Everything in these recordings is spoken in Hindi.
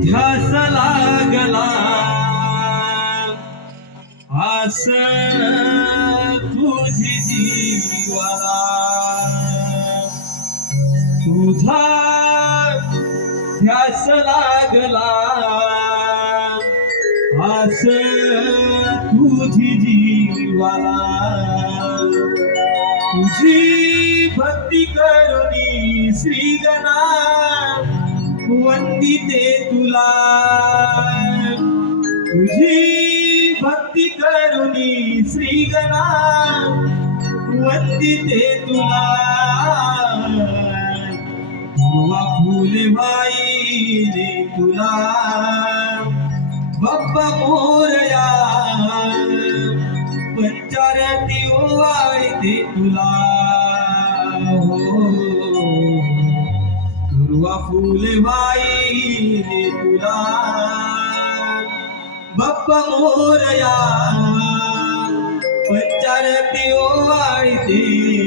ध्यास लागला. आस तुझी जीवाला तुझा ध्यास लागला. आस तुझी जीवाला तुझी भक्ती करुणी श्रीगणा वंदिते तुला तुझी भक्ती करुणी श्रीगणा। वंदिते तुला तुवा फुले वाईले तुला बाप्पा मोरया। पंचारती ओवाळते तुला फुले वाईले तुला मोरया। पंचारती आई तुला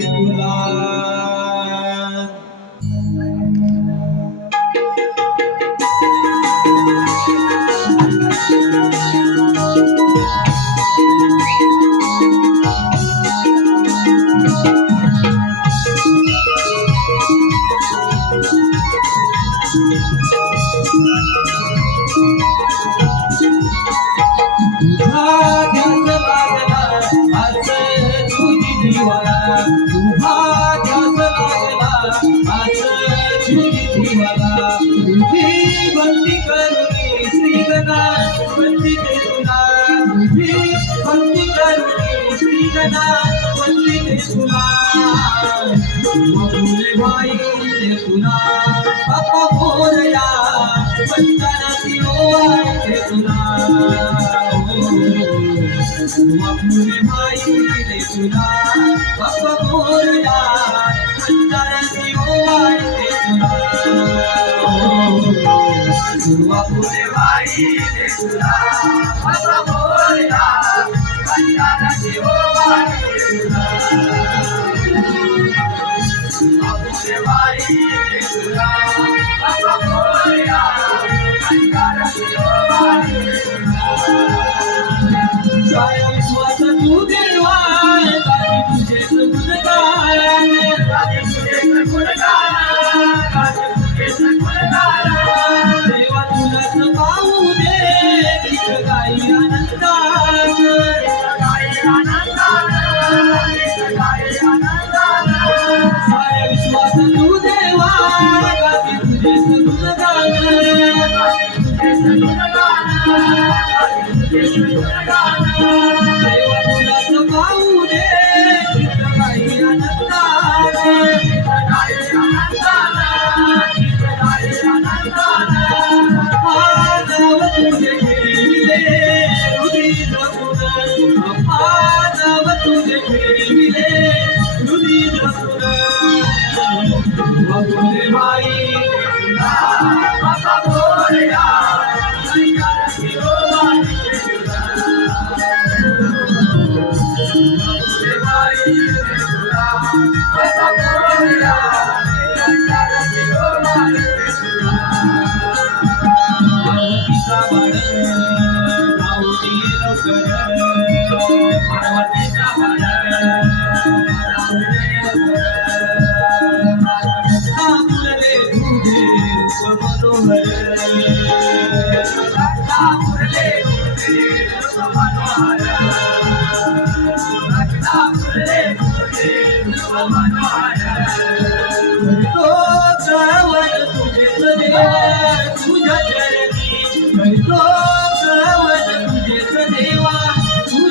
जीवाला तुझी भक्ती करुणी श्रीगणा वंदिते तुला तुझी भक्ती करुणी श्रीगणा वंदिते तुला भाई तुला बाप्पा मोरया पंचानाती ओवाळते तुला मधुरे भाई तुला Sua você vai estudar, mas amor vai mas nada te rouba estudar. Sua você vai estudar. Thank you. Come on, come on.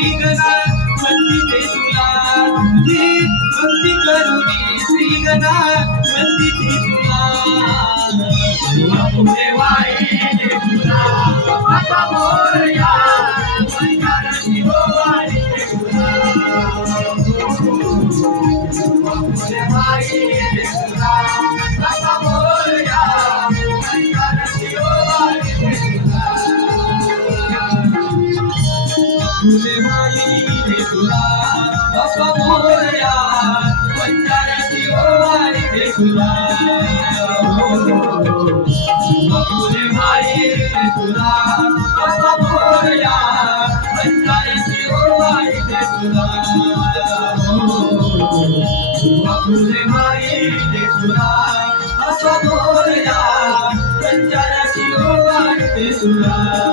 Shri गणा संधी तुला भक्ती करू श्री गणा मोरया पंचाराची ओवारी दे तुला तुझे माई दे तुला बाप्पा मोरया पंचाराची ओवारी दे तुला तुझे माई दे तुला बाप्पा मोरया पंचाराची ओवारी दे